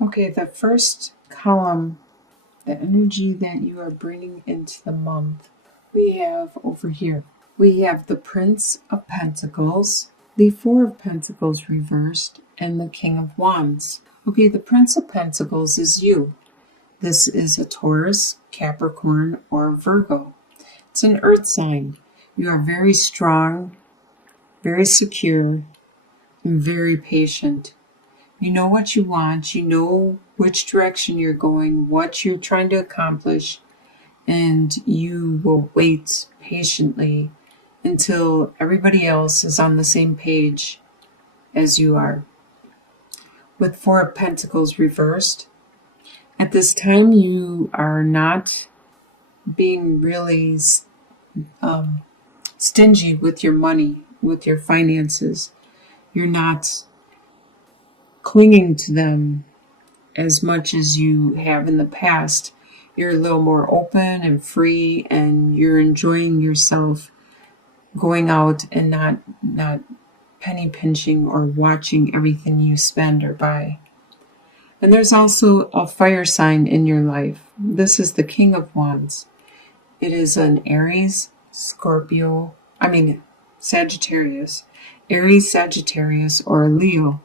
Okay, the first column, the energy that you are bringing into the month, we have over here. We have the Prince of Pentacles, the Four of Pentacles reversed, and the King of Wands. Okay, the Prince of Pentacles is you. This is a Taurus, Capricorn, or Virgo. It's an earth sign. You are very strong, very secure, and very patient. You know what you want, you know which direction you're going, what you're trying to accomplish, and you will wait patiently until everybody else is on the same page as you are. With Four of Pentacles reversed, at this time you are not being really stingy with your money, with your finances. You're not clinging to them as much as you have in the past. You're a little more open and free, and you're enjoying yourself going out and not penny pinching or watching everything you spend or buy. And there's also a fire sign in your life. This is the King of Wands. It is an Sagittarius, Aries, Sagittarius, or Leo.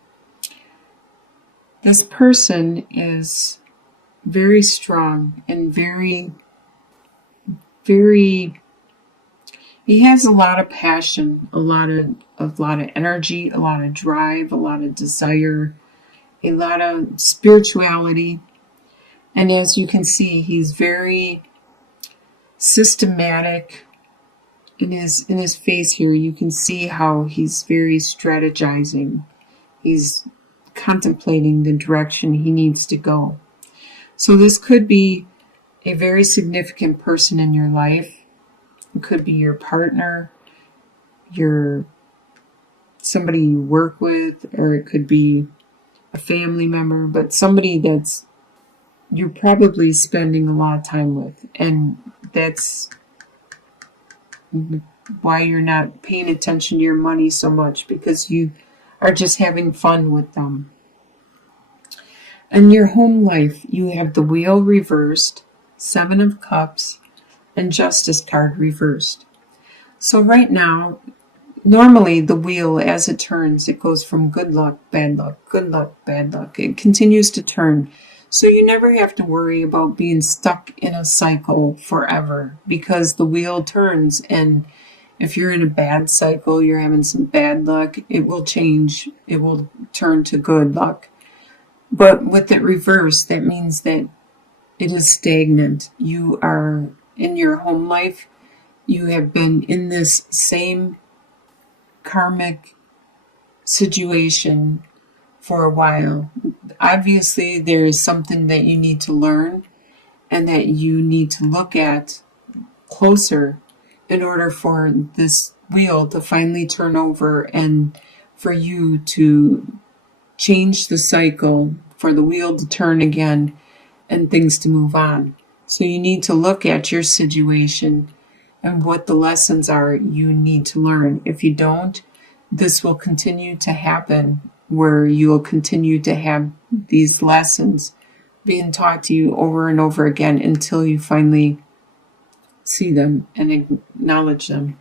This person is very strong and very, he has a lot of passion, a lot of energy, a lot of drive, a lot of desire, a lot of spirituality. And as you can see, he's very systematic. In his face here, you can see how he's very strategizing. He's contemplating the direction he needs to go. So this could be a very significant person in your life. It could be your partner, somebody you work with, or it could be a family member, but somebody that's you're probably spending a lot of time with, and that's why you're not paying attention to your money so much, because you are just having fun with them. In your home life, you have the Wheel reversed, Seven of Cups, and Justice card reversed. So right now, normally the wheel, as it turns, it goes from good luck, bad luck, good luck, bad luck. It continues to turn. So you never have to worry about being stuck in a cycle forever, because the wheel turns, and if you're in a bad cycle, you're having some bad luck, it will change. It will turn to good luck. But with it reversed, that means that it is stagnant. You are in your home life. You have been in this same karmic situation for a while. Obviously, there is something that you need to learn and that you need to look at closer in order for this wheel to finally turn over and for you to change the cycle, for the wheel to turn again and things to move on. So you need to look at your situation and what the lessons are you need to learn. If you don't, this will continue to happen, where you will continue to have these lessons being taught to you over and over again until you finally see them and acknowledge them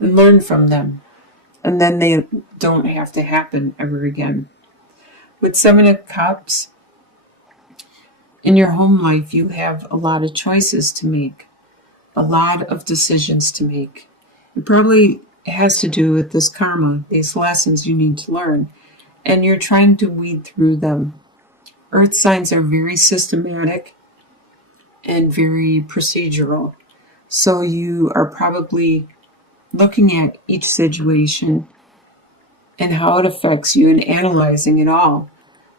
and learn from them. And then they don't have to happen ever again. With Seven of Cups, in your home life, you have a lot of choices to make, a lot of decisions to make. It probably has to do with this karma, these lessons you need to learn, and you're trying to weed through them. Earth signs are very systematic and very procedural. So you are probably looking at each situation and how it affects you and analyzing it all.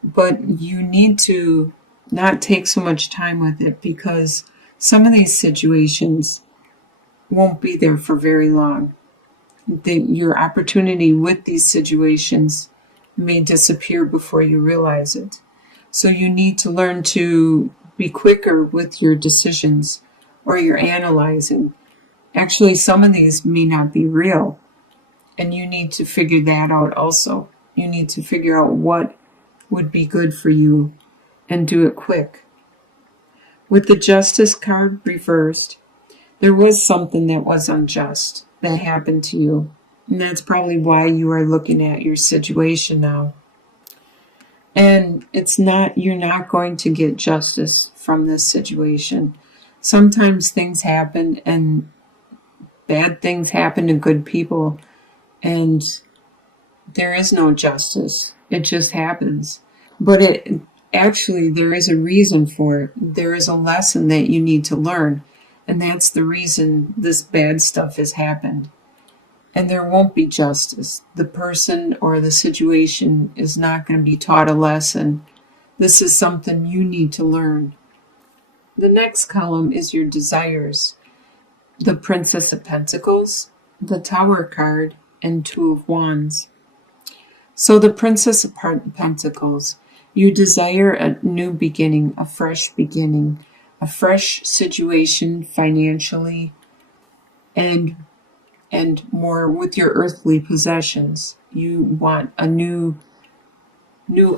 But you need to not take so much time with it, because some of these situations won't be there for very long. Your opportunity with these situations may disappear before you realize it. So you need to learn to be quicker with your decisions or your analyzing. Actually, some of these may not be real, and you need to figure that out also. You need to figure out what would be good for you and do it quick. With the Justice card reversed, there was something that was unjust that happened to you. And that's probably why you are looking at your situation now. And you're not going to get justice from this situation. Sometimes things happen and bad things happen to good people, and there is no justice. It just happens. But there is a reason for it. There is a lesson that you need to learn. And that's the reason this bad stuff has happened. And there won't be justice. The person or the situation is not going to be taught a lesson. This is something you need to learn. The next column is your desires. The Princess of Pentacles, the Tower card, and Two of Wands. So the Princess of Pentacles, you desire a new beginning, a fresh beginning, a fresh situation financially, and more with your earthly possessions. You want a new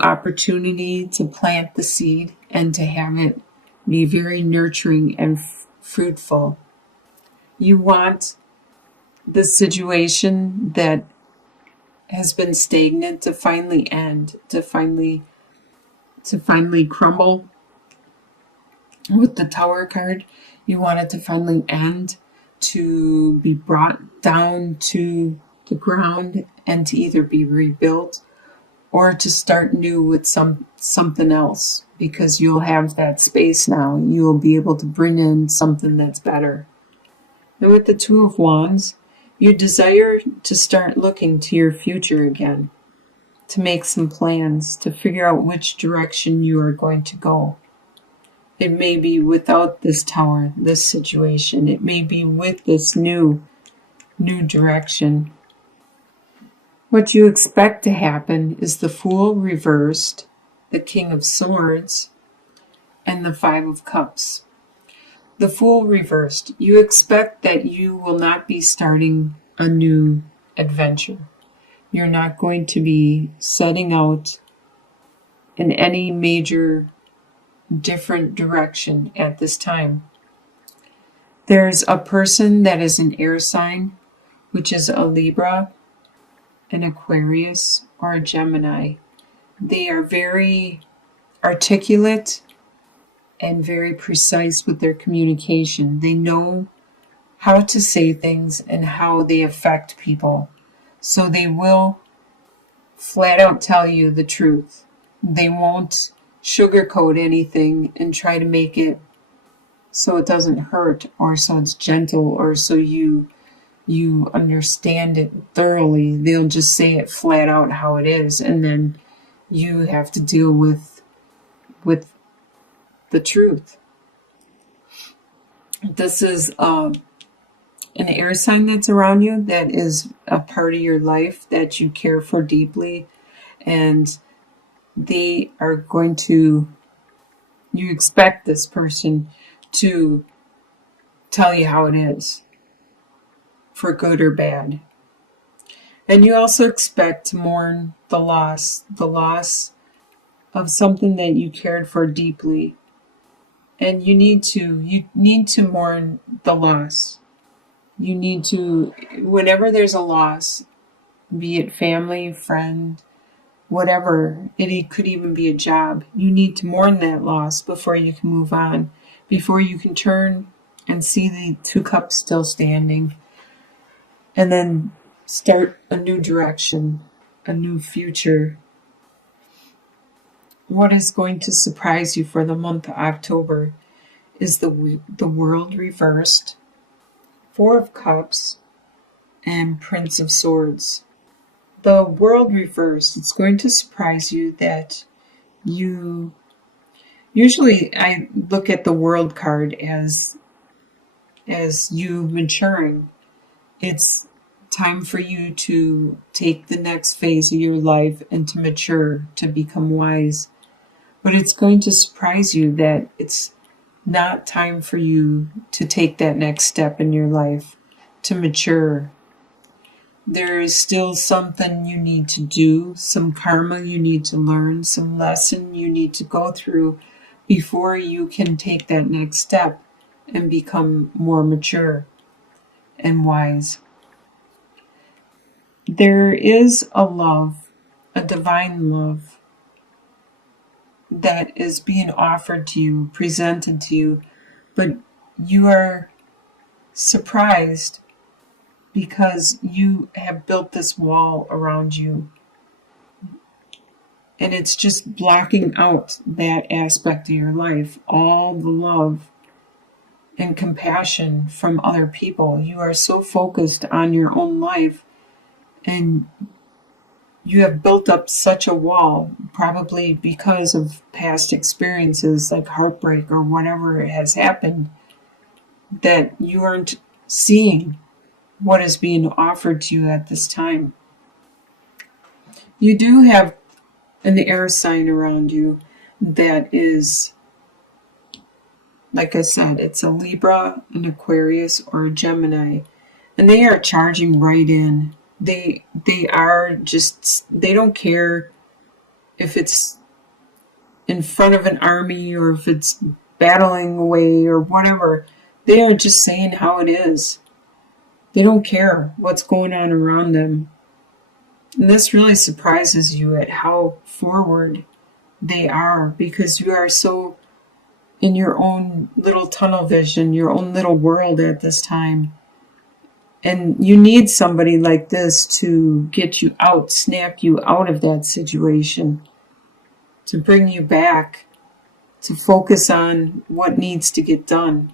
opportunity to plant the seed and to have it be very nurturing and fruitful. You want the situation that has been stagnant to finally end, to finally crumble. With the Tower card, you want it to finally end, to be brought down to the ground and to either be rebuilt or to start new with something else, because you'll have that space now. You'll be able to bring in something that's better. And with the Two of Wands, you desire to start looking to your future again, to make some plans, to figure out which direction you are going to go. It may be without this tower, this situation. It may be with this new direction. What you expect to happen is the Fool reversed, the King of Swords, and the Five of Cups. The Fool reversed. You expect that you will not be starting a new adventure. You're not going to be setting out in any major different direction at this time. There's a person that is an air sign, which is a Libra, an Aquarius, or a Gemini. They are very articulate and very precise with their communication. They know how to say things and how they affect people. So they will flat out tell you the truth. They won't sugarcoat anything and try to make it so it doesn't hurt, or so it's gentle, or so you understand it thoroughly. They'll just say it flat out how it is, and then you have to deal with the truth. This is an air sign that's around you, that is a part of your life that you care for deeply, and they are going to, you expect this person to tell you how it is, for good or bad. And you also expect to mourn the loss of something that you cared for deeply. And you need to mourn the loss. You need to, whenever there's a loss, be it family, friend, whatever, it could even be a job, you need to mourn that loss before you can move on, before you can turn and see the Two Cups still standing, and then start a new direction, a new future. What is going to surprise you for the month of October is the World reversed, Four of Cups, and Prince of Swords. The World reversed, it's going to surprise you that you... Usually I look at the World card as you maturing. It's time for you to take the next phase of your life and to mature, to become wise. But it's going to surprise you that it's not time for you to take that next step in your life, to mature. There is still something you need to do, some karma you need to learn, some lesson you need to go through before you can take that next step and become more mature and wise. There is a love, a divine love, that is being offered to you, presented to you, but you are surprised because you have built this wall around you, and it's just blocking out that aspect of your life, all the love and compassion from other people. You are so focused on your own life, and you have built up such a wall, probably because of past experiences like heartbreak or whatever has happened, that you aren't seeing what is being offered to you at this time. You do have an air sign around you that is, like I said, it's a Libra, an Aquarius, or a Gemini, and they are charging right in. They are just, they don't care if it's in front of an army or if it's battling away or whatever. They are just saying how it is. They don't care what's going on around them. And this really surprises you at how forward they are, because you are so in your own little tunnel vision, your own little world at this time. And you need somebody like this to get you out, snap you out of that situation, to bring you back, to focus on what needs to get done.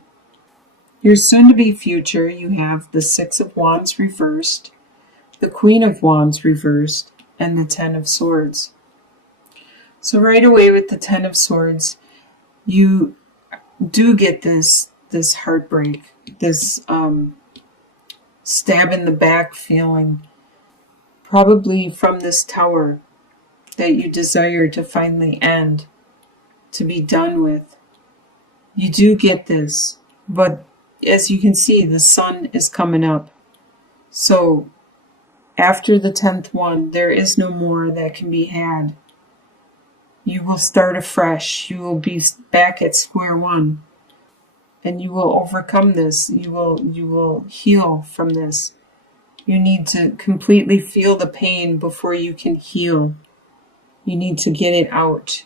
Your soon-to-be future, you have the Six of Wands reversed, the Queen of Wands reversed, and the Ten of Swords. So right away with the Ten of Swords, you do get this heartbreak, this stab in the back feeling, probably from this tower that you desire to finally end, to be done with. You do get this, but as you can see, the sun is coming up. So after the 10th one, there is no more that can be had. You will start afresh. You will be back at square one. And you will overcome this. You will heal from this. You need to completely feel the pain before you can heal. You need to get it out.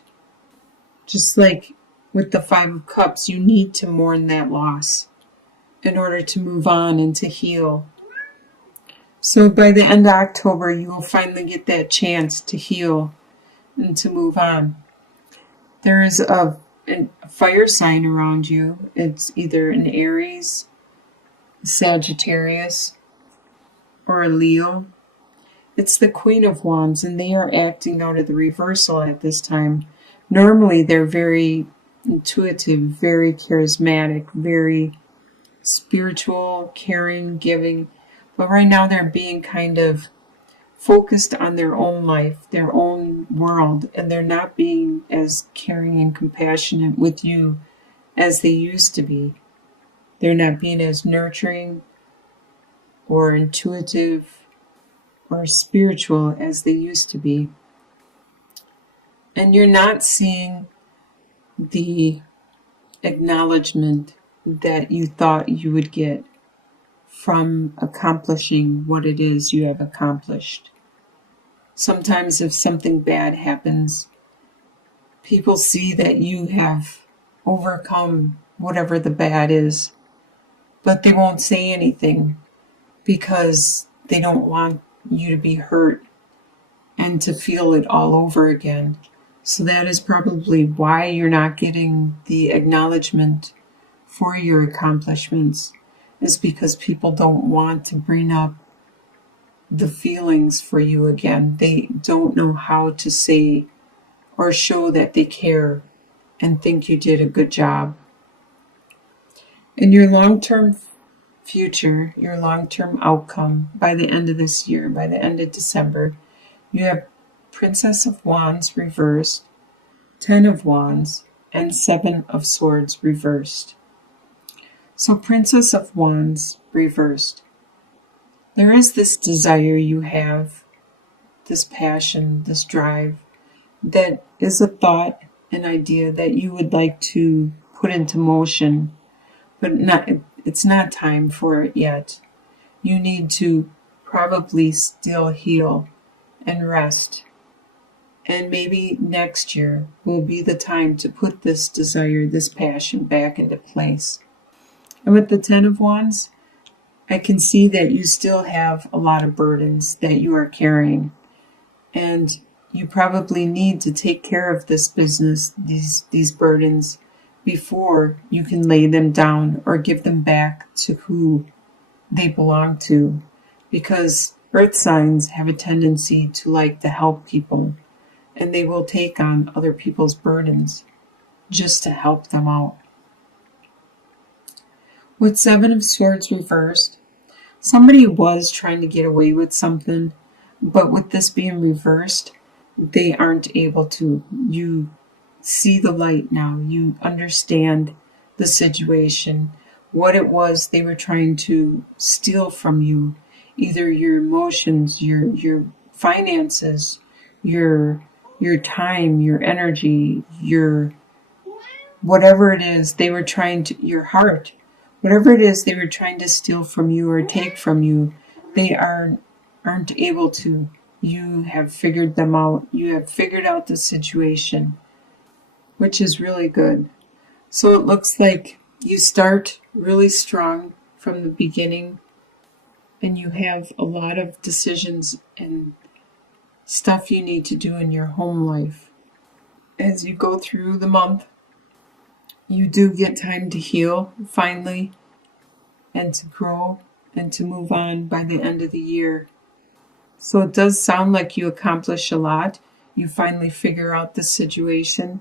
Just like with the Five of Cups, you need to mourn that loss in order to move on and to heal. So by the end of October, you will finally get that chance to heal and to move on. There is a fire sign around you. It's either an Aries, Sagittarius, or a Leo. It's the Queen of Wands, and they are acting out of the reversal at this time. Normally, they're very intuitive, very charismatic, very spiritual, caring, giving. But right now, they're being kind of focused on their own life, their own world, and they're not being as caring and compassionate with you as they used to be. They're not being as nurturing or intuitive or spiritual as they used to be. And you're not seeing the acknowledgement that you thought you would get from accomplishing what it is you have accomplished. Sometimes if something bad happens, people see that you have overcome whatever the bad is, but they won't say anything because they don't want you to be hurt and to feel it all over again. So that is probably why you're not getting the acknowledgement for your accomplishments, is because people don't want to bring up the feelings for you again. They don't know how to say or show that they care and think you did a good job. In your long-term future, your long-term outcome, by the end of this year, by the end of December, you have Princess of Wands reversed, Ten of Wands, and Seven of Swords reversed. So Princess of Wands reversed. There is this desire you have, this passion, this drive, that is a thought, an idea that you would like to put into motion, but it's not time for it yet. You need to probably still heal and rest. And maybe next year will be the time to put this desire, this passion back into place. And with the Ten of Wands, I can see that you still have a lot of burdens that you are carrying. And you probably need to take care of this business, these burdens, before you can lay them down or give them back to who they belong to. Because earth signs have a tendency to like to help people, and they will take on other people's burdens just to help them out. With Seven of Swords reversed, somebody was trying to get away with something, but with this being reversed, they aren't able to. You see the light now. You understand the situation, what it was they were trying to steal from you, either your emotions, your finances, your time, your energy, your whatever it is they were trying to, your heart, whatever it is they were trying to steal from you or take from you, they aren't able to. You have figured them out. You have figured out the situation, which is really good. So it looks like you start really strong from the beginning, and you have a lot of decisions and stuff you need to do in your home life. As you go through the month, you do get time to heal finally, and to grow and to move on by the end of the year. So it does sound like you accomplish a lot. You finally figure out the situation.